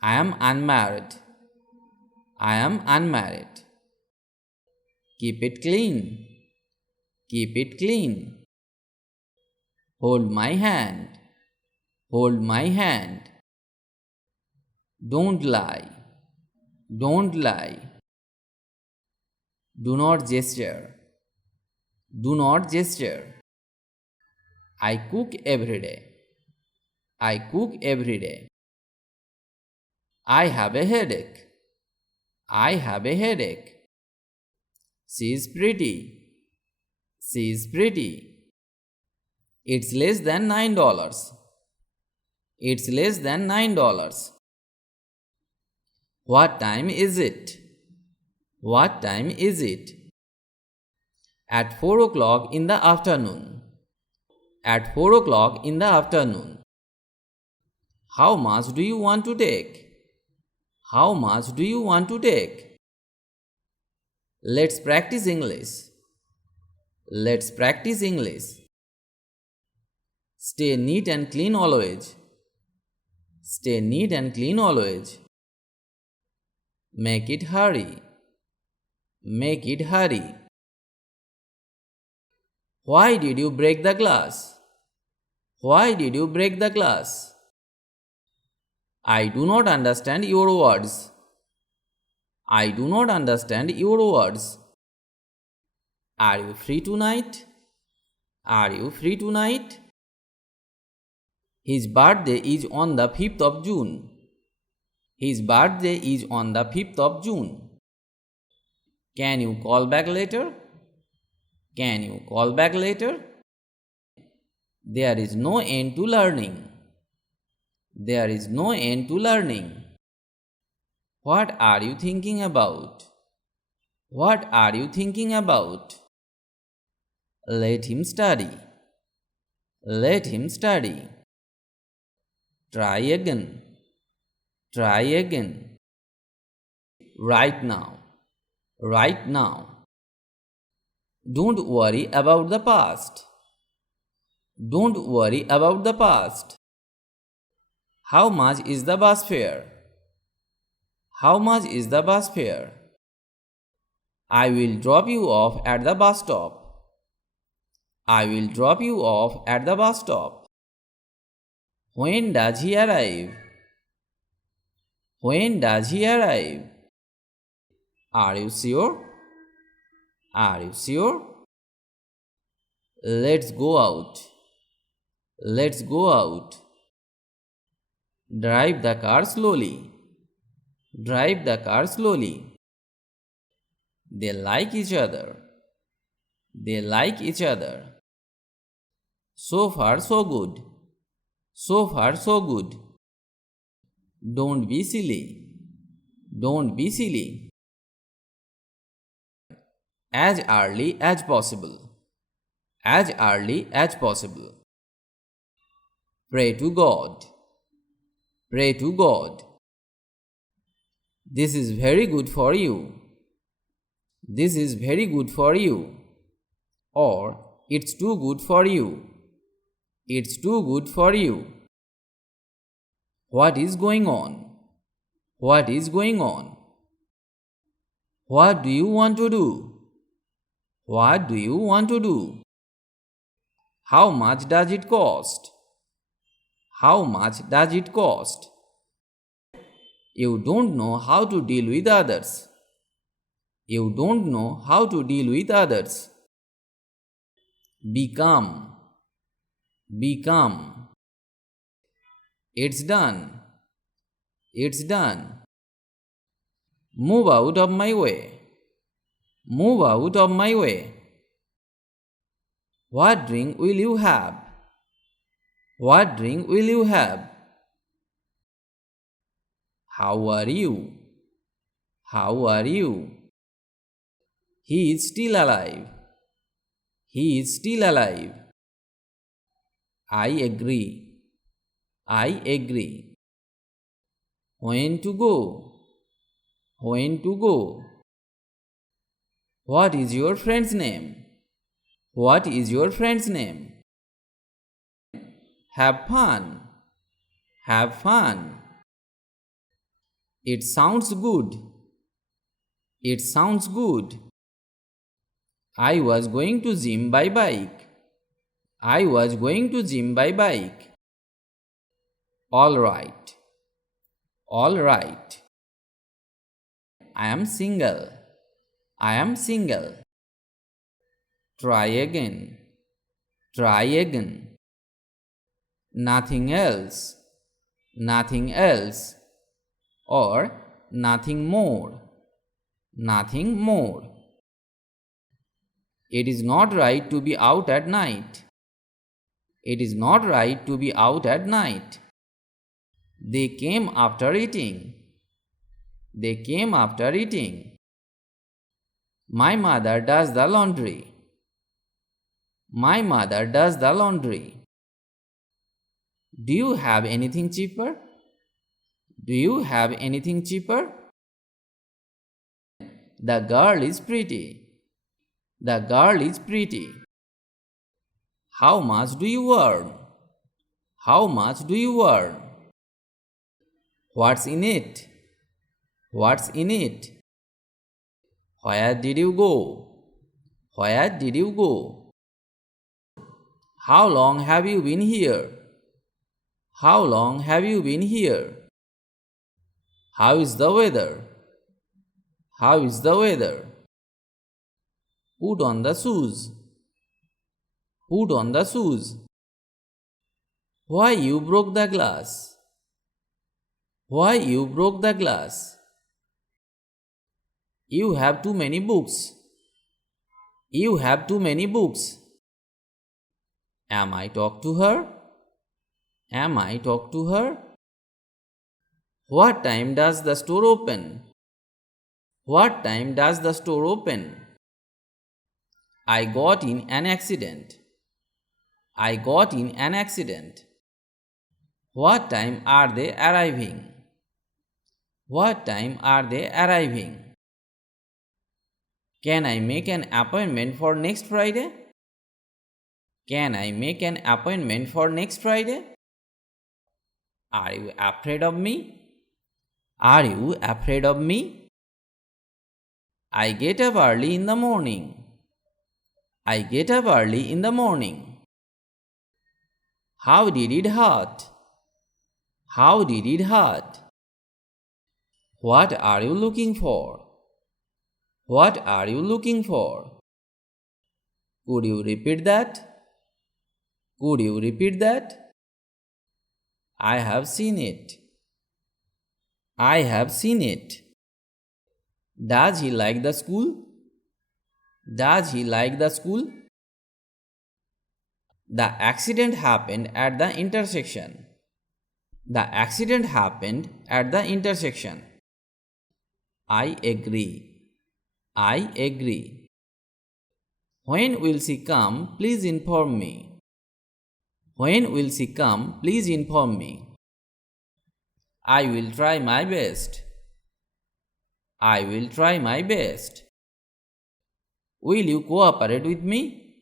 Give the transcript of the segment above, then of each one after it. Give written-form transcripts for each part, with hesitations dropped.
I am unmarried. I am unmarried. Keep it clean. Keep it clean. Hold my hand. Hold my hand. Don't lie. Don't lie. Do not gesture. Do not gesture. I cook every day. I cook every day. I have a headache. I have a headache. She is pretty. She is pretty. It's less than $9. It's less than $9. What time is it? What time is it? At 4 o'clock in the afternoon. At 4 o'clock in the afternoon. How much do you want to take? How much do you want to take? Let's practice English. Let's practice English. Stay neat and clean always. Stay neat and clean always. Make it hurry. Make it hurry. Why did you break the glass? Why did you break the glass? I do not understand your words. I do not understand your words. Are you free tonight? Are you free tonight? His birthday is on the 5th of June. His birthday is on the 5th of June. Can you call back later? Can you call back later? There is no end to learning. There is no end to learning. What are you thinking about? What are you thinking about? Let him study. Let him study. Try again. Try again. Right now. Right now. Don't worry about the past. Don't worry about the past. How much is the bus fare? How much is the bus fare? I will drop you off at the bus stop. I will drop you off at the bus stop. When does he arrive? When does he arrive? Are you sure? Are you sure? Let's go out. Let's go out. Drive the car slowly. Drive the car slowly. They like each other. They like each other. So far, so good. So far, so good. Don't be silly. Don't be silly. As early as possible. As early as possible. Pray to God. Pray to God. This is very good for you. This is very good for you. Or it's too good for you. It's too good for you. What is going on? What is going on? What do you want to do? What do you want to do? How much does it cost? How much does it cost? You don't know how to deal with others. You don't know how to deal with others. Be calm. Be calm. It's done. It's done. Move out of my way. Move out of my way. What drink will you have? What drink will you have? How are you? How are you? He is still alive. He is still alive. I agree. I agree. When to go? When to go? What is your friend's name? What is your friend's name? Have fun. Have fun. It sounds good. It sounds good. I was going to gym by bike. I was going to gym by bike. All right. All right. I am single. I am single. Try again. Try again. Nothing else. Nothing else. Or nothing more. Nothing more. It is not right to be out at night. It is not right to be out at night. They came after eating. They came after eating. My mother does the laundry. My mother does the laundry. Do you have anything cheaper? Do you have anything cheaper? The girl is pretty. The girl is pretty. How much do you earn? How much do you earn? What's in it? What's in it? Where did you go? Where did you go? How long have you been here? How long have you been here? How is the weather? How is the weather? Put on the shoes. Put on the shoes. Why you broke the glass? Why you broke the glass? You have too many books. You have too many books. Am I talk to her? Am I talk to her? What time does the store open? What time does the store open? I got in an accident. I got in an accident. What time are they arriving? What time are they arriving? Can I make an appointment for next Friday? Can I make an appointment for next Friday? Are you afraid of me? Are you afraid of me? I get up early in the morning. I get up early in the morning. How did it hurt? How did it hurt? What are you looking for? What are you looking for? Could you repeat that? Could you repeat that? I have seen it. I have seen it. Does he like the school? Does he like the school? The accident happened at the intersection. The accident happened at the intersection. I agree. I agree. When will she come? Please inform me. When will she come? Please inform me. I will try my best. I will try my best. Will you cooperate with me?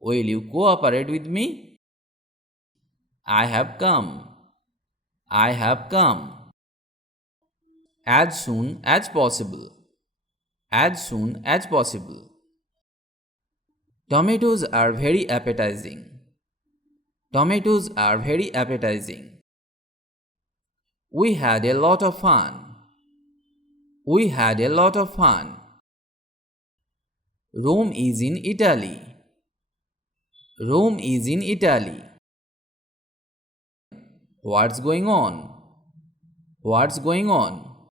Will you cooperate with me? I have come. I have come. As soon as possible. As soon as possible. Tomatoes are very appetizing. Tomatoes are very appetizing. We had a lot of fun. We had a lot of fun. Rome is in Italy. Rome is in Italy. What's going on? What's going on?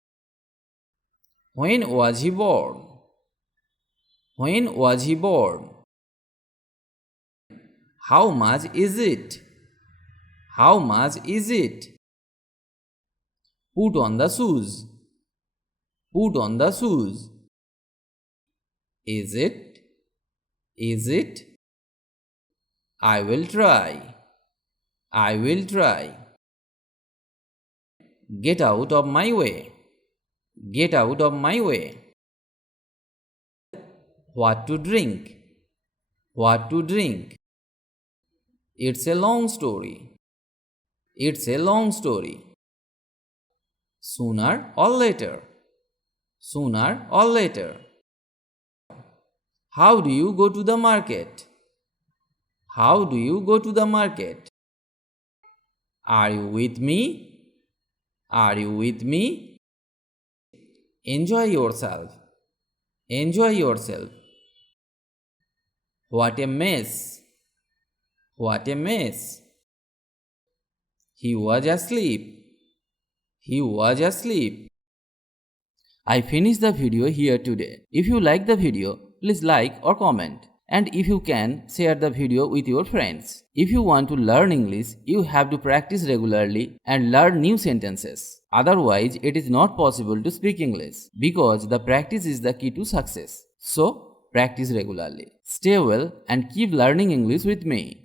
When was he born? When was he born? How much is it? How much is it? Put on the shoes. Put on the shoes. Is it? Is it? I will try. I will try. Get out of my way. Get out of my way. What to drink? What to drink? It's a long story. It's a long story. Sooner or later. Sooner or later. How do you go to the market? How do you go to the market? Are you with me? Are you with me? Enjoy yourself. Enjoy yourself. What a mess. What a mess. He was asleep. He was asleep. I finished the video here today. If you like the video, please like or comment. And if you can, share the video with your friends. If you want to learn English, you have to practice regularly and learn new sentences. Otherwise, it is not possible to speak English because the practice is the key to success. So, practice regularly. Stay well and keep learning English with me.